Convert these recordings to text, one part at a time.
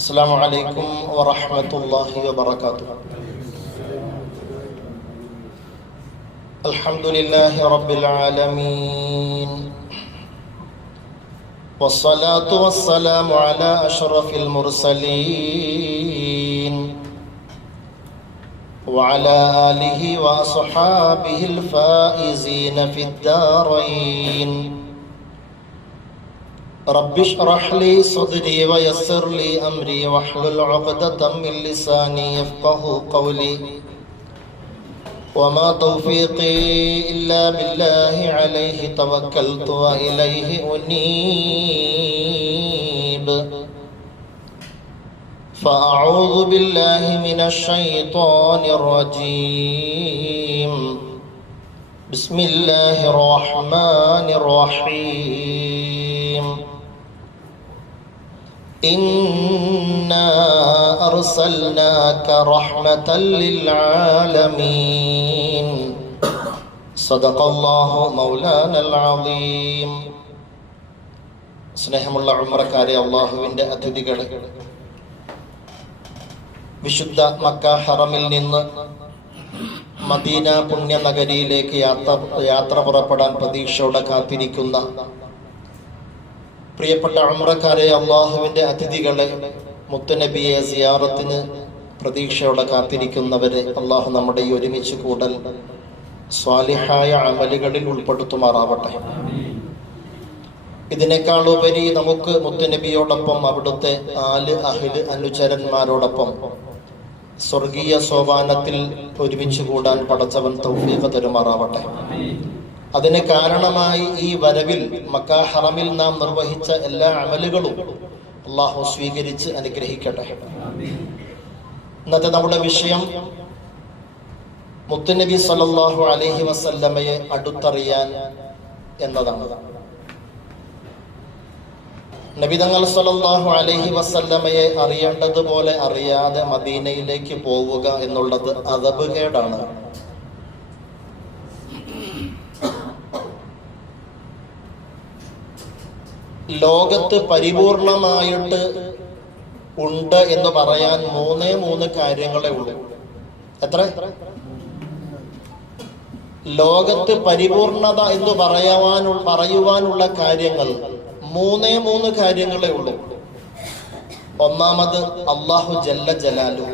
السلام عليكم ورحمة الله وبركاته. الحمد لله رب العالمين، والصلاة والسلام على أشرف المرسلين وعلى آله وأصحابه الفائزين في الدارين. رب اشرح لي صدري ويسر لي أمري واحلل عقدة من لساني يفقه قولي وما توفيقي إلا بالله عليه توكلت وإليه أنيب. فأعوذ بالله من الشيطان الرجيم. بسم الله الرحمن الرحيم. إنا أرسلناك رحمة للعالمين. صدق الله مولانا العظيم. സ്നേഹമുള്ള ഉംറക്കാരെ, അല്ലാഹുവിൻ്റെ അതിഥികളെ, വിശുദ്ധ മക്ക ഹറമിൽ നിന്ന് മദീന പുണ്യനഗരിയിലേക്ക് യാത്ര പുറപ്പെടാൻ പ്രതീക്ഷയോടെ കാത്തിരിക്കുന്ന പ്രിയപ്പെട്ട ഉംറക്കാരെ, അല്ലാഹുവിൻ്റെ അതിഥികളെ, മുത്തുനബിയെ സിയാറത്തിന് പ്രതീക്ഷയോടെ കാത്തിരിക്കുന്നവരെ, അല്ലാഹു നമ്മുടെ ഈ ഒരുമിച്ച് കൂടൽ സ്വാലിഹായ അമലുകളിൽ ഉൾപ്പെടുത്തുമാറാവട്ടെ. ഇതിനേക്കാളുപരി നമുക്ക് മുത്തുനബിയോടൊപ്പം അവിടുത്തെ അഹ്ല് അനുചരന്മാരോടൊപ്പം സ്വർഗീയ സോപാനത്തിൽ ഒരുമിച്ച് കൂടാൻ പടച്ചവൻ തൗഫീഖ് തരുമാറാവട്ടെ. അതിന് കാരണമായി ഈ വരവിൽ മക്ക ഹറമിൽ നാം നിർവഹിച്ച എല്ലാ അമലുകളും അല്ലാഹു സ്വീകരിച്ച് അനുഗ്രഹിക്കട്ടെ. ഇന്നത്തെ നമ്മുടെ വിഷയം മുത്തുനബി സല്ലല്ലാഹു അലൈഹി വസല്ലമയെ അടുത്തറിയാൻ എന്നതാണ്. നബിതങ്ങൾ സല്ലല്ലാഹു അലൈഹി വസല്ലമയെ അറിയേണ്ടതുപോലെ അറിയാതെ മദീനയിലേക്ക് പോവുക എന്നുള്ളത് അദബുകേടാണ്. ലോകത്ത് പരിപൂർണമായിട്ട് ഉണ്ട് എന്ന് പറയാൻ മൂന്ന് കാര്യങ്ങളെ ഉള്ളൂ. എത്ര? ലോകത്ത് പരിപൂർണത എന്ന് പറയുവാനുള്ള കാര്യങ്ങൾ മൂന്ന് കാര്യങ്ങളെ ഉള്ളൂ. ഒന്നാമത് അല്ലാഹു ജല്ല ജലാലു.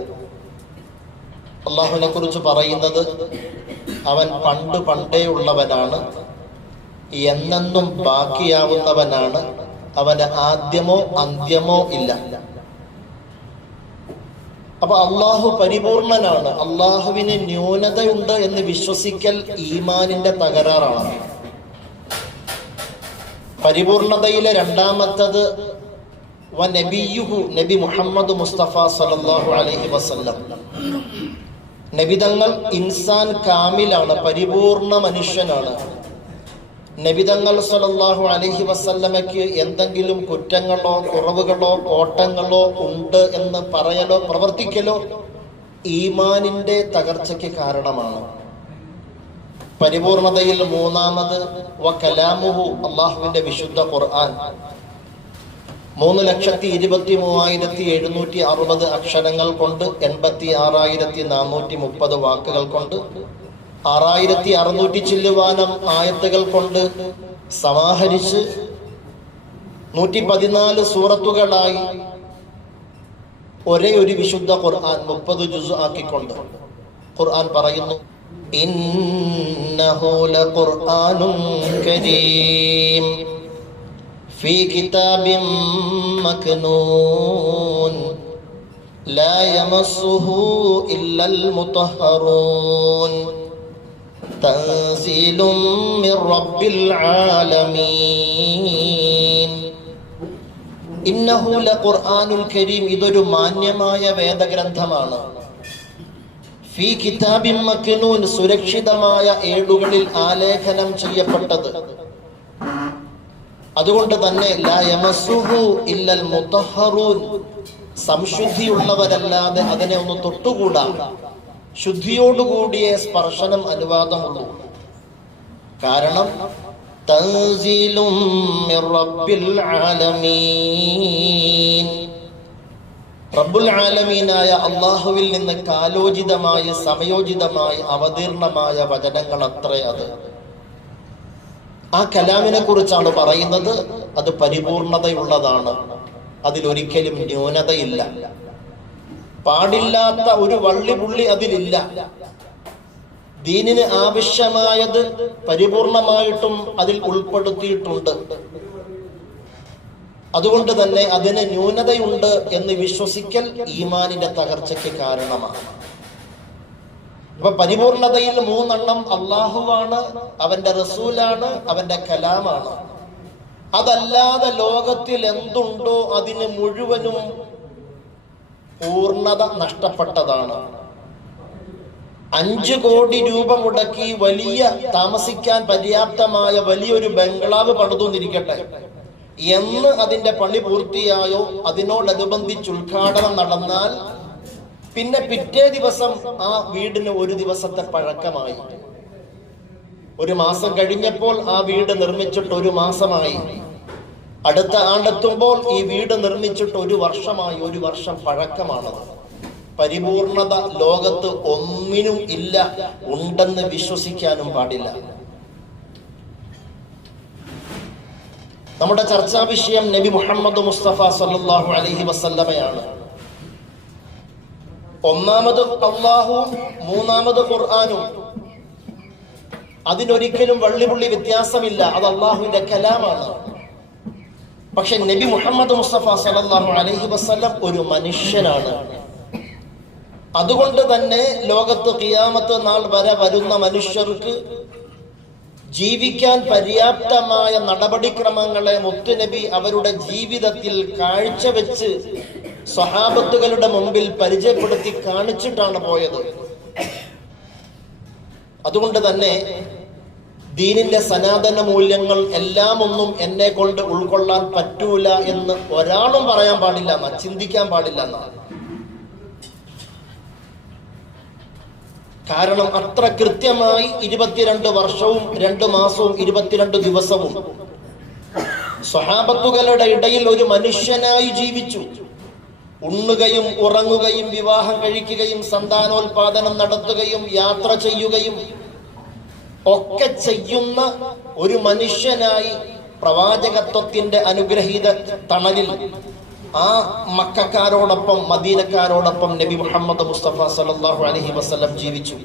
അല്ലാഹുവിനെ കുറിച്ച് പറയുന്നത് അവൻ പണ്ടേ ഉള്ളവനാണ്, എന്നെന്നും ബാക്കിയാവുന്നവനാണ്, അവന് ആദ്യമോ അന്ത്യമോ ഇല്ല. അപ്പൊ അള്ളാഹു പരിപൂർണനാണ്. അള്ളാഹുവിന് ന്യൂനതയുണ്ട് എന്ന് വിശ്വസിക്കൽ ഈമാനിന്റെ തകരാറാണ്. പരിപൂർണതയിലെ രണ്ടാമത്തത് വനബിയുഹു, നബി മുഹമ്മദ് മുസ്തഫ സല്ലല്ലാഹു അലൈഹി വസല്ലം. നബിതങ്ങൾ ഇൻസാൻ കാമിലാണ്, പരിപൂർണ മനുഷ്യനാണ്. നബിതങ്ങൾ സല്ലല്ലാഹു അലൈഹി വസല്ലമയ്ക്ക് എന്തെങ്കിലും കുറ്റങ്ങളോ കുറവുകളോ കോട്ടങ്ങളോ ഉണ്ട് എന്ന് പറയലോ പ്രവർത്തിക്കലോ ഈമാനിന്റെ തകർച്ചയ്ക്ക് കാരണമാണ്. പരിപൂർണതയിൽ മൂന്നാമത് വകലാമുഹു, അല്ലാഹുവിന്റെ വിശുദ്ധ ഖുർആൻ. 3,23,760 അക്ഷരങ്ങൾ കൊണ്ട് 86,430 വാക്കുകൾ കൊണ്ട് 6,600 ചില്ലുവാനം ആയത്തുകൾ കൊണ്ട് സമാഹരിച്ച് 114 സൂറത്തുകളായി ഒരേ ഒരു വിശുദ്ധ ഖുർആൻ 30 ജുസ് ആക്കിക്കൊണ്ട് ഖുർആൻ പറയുന്നു, ഇന്നഹു ലഖുർആനുൻ കരീം ഫീ കിതാബിൻ മക്നൂൻ ലാ യമസ്സുഹു ഇല്ലൽ മുതഹ്ഹറൂൻ തൻസീലും മിർ റബ്ബിൽ ആലമീൻ. ഇന്നഹു ലഖുർആനുൽ കരീം, ഇതൊരു മാന്യമായ വേദഗ്രന്ഥമാണ്. ഫീ കിതാബിൻ മക്നൂൻ, സുരക്ഷിതമായ ഏടുകളിൽ ആലേഖനം ചെയ്യപ്പെട്ടത്. അതുകൊണ്ട് തന്നെ ലാ യമസ്സുഹു ഇല്ലൽ മുതഹ്ഹറൂൻ, സംശുദ്ധിയുള്ളവരല്ലാതെ അതിനെ ഒന്ന് തൊട്ടുകൂടാ. ശുദ്ധിയോടുകൂടിയ സ്പർശനം അനുവാദമുള്ളൂ. കാരണം തൻസീലും മിർ റബ്ബിൽ ആലമീൻ, റബ്ബുൽ ആലമീനായ അള്ളാഹുവിൽ നിന്ന് കാലോചിതമായി സമയോചിതമായി അവതീർണമായ വചനങ്ങൾ അത്രേ അത്. ആ കലാമിനെ കുറിച്ചാണ് പറയുന്നത്. അത് പരിപൂർണതയുള്ളതാണ്, അതിലൊരിക്കലും ന്യൂനതയില്ല, പാടില്ലാത്ത ഒരു വള്ളിപുള്ളി അതിലില്ല. ദീനിന് ആവശ്യമായത് പരിപൂർണമായിട്ടും അതിൽ ഉൾപ്പെടുത്തിയിട്ടുണ്ട്. അതുകൊണ്ട് തന്നെ അതിന് ന്യൂനതയുണ്ട് എന്ന് വിശ്വസിക്കൽ ഈമാനിന്റെ തകർച്ചയ്ക്ക് കാരണമാണ്. അപ്പൊ പരിപൂർണതയിൽ 3 എണ്ണം അള്ളാഹുവാണ്, അവന്റെ റസൂലാണ്, അവന്റെ കലാമാണ്. അതല്ലാതെ ലോകത്തിൽ എന്തുണ്ടോ അതിന് മുഴുവനും പൂർണ്ണത നഷ്ടപ്പെട്ടതാണ്. 5 കോടി രൂപ മുടക്കി വലിയ താമസിക്കാൻ പര്യാപ്തമായ വലിയൊരു ബംഗ്ലാവ് പണിതുന്നിരിക്കട്ടെ, എന്ന് അതിന്റെ പണി പൂർത്തിയായോ അതിനോടനുബന്ധിച്ച് ഉദ്ഘാടനം നടന്നാൽ പിന്നെ പിറ്റേ ദിവസം ആ വീടിന് 1 ദിവസത്തെ പഴക്കമായി. 1 മാസം കഴിഞ്ഞപ്പോൾ ആ വീട് നിർമ്മിച്ചിട്ട് 1 മാസമായി. അടുത്ത ആണ്ടെത്തുമ്പോൾ ഈ വീട് നിർമ്മിച്ചിട്ട് 1 വർഷമായി. 1 വർഷം പഴക്കമാണത്. പരിപൂർണത ലോകത്ത് ഒന്നിനും ഇല്ല, ഉണ്ടെന്ന് വിശ്വസിക്കാനും പാടില്ല. നമ്മുടെ ചർച്ചാ വിഷയം നബി മുഹമ്മദ് മുസ്തഫ സല്ലല്ലാഹു അലൈഹി വസല്ലമയാണ്. 1-ാമത് അല്ലാഹുവും 3-ാമത് ഖുർആനും. അതിനൊരിക്കലും വള്ളിപുള്ളി വ്യത്യാസമില്ല, അത് അള്ളാഹുവിന്റെ കലാമാണ്. പക്ഷെ നബി മുഹമ്മദ് മുസ്തഫ സല്ലല്ലാഹു അലൈഹി വസല്ലം ഒരു മനുഷ്യനാണ്. അതുകൊണ്ട് തന്നെ ലോകത്ത് ഖിയാമത്ത് നാൾ വരെ വരുന്ന മനുഷ്യർക്ക് ജീവിക്കാൻ പര്യാപ്തമായ നടപടിക്രമങ്ങളെ മുത്തുനബി അവരുടെ ജീവിതത്തിൽ കാഴ്ചവെച്ച് സ്വഹാബത്തുകളുടെ മുമ്പിൽ പരിചയപ്പെടുത്തി കാണിച്ചിട്ടാണ് പോയത്. അതുകൊണ്ട് തന്നെ ദീനിന്റെ സനാതന മൂല്യങ്ങൾ എല്ലാം ഒന്നും എന്നെ കൊണ്ട് ഉൾക്കൊള്ളാൻ പറ്റൂല എന്ന് ഒരാളും പറയാൻ പാടില്ല എന്നാ, ചിന്തിക്കാൻ പാടില്ല എന്നാണ്. കാരണം അത്ര കൃത്യമായി 22 വർഷവും 2 മാസവും 22 ദിവസവും സ്വഹാബത്തുകളുടെ ഇടയിൽ ഒരു മനുഷ്യനായി ജീവിച്ചു. ഉണ്ണുകയും ഉറങ്ങുകയും വിവാഹം കഴിക്കുകയും സന്താനോൽപാദനം നടത്തുകയും യാത്ര ചെയ്യുകയും ഒക്കെ ചെയ്യുന്ന ഒരു മനുഷ്യനായി പ്രവാചകത്വത്തിന്റെ അനുഗ്രഹീത തണലിൽ ആ മക്കക്കാരോടൊപ്പം മദീനക്കാരോടൊപ്പം നബി മുഹമ്മദ് മുസ്തഫ സല്ലല്ലാഹു അലൈഹി വസല്ലം ജീവിച്ചു.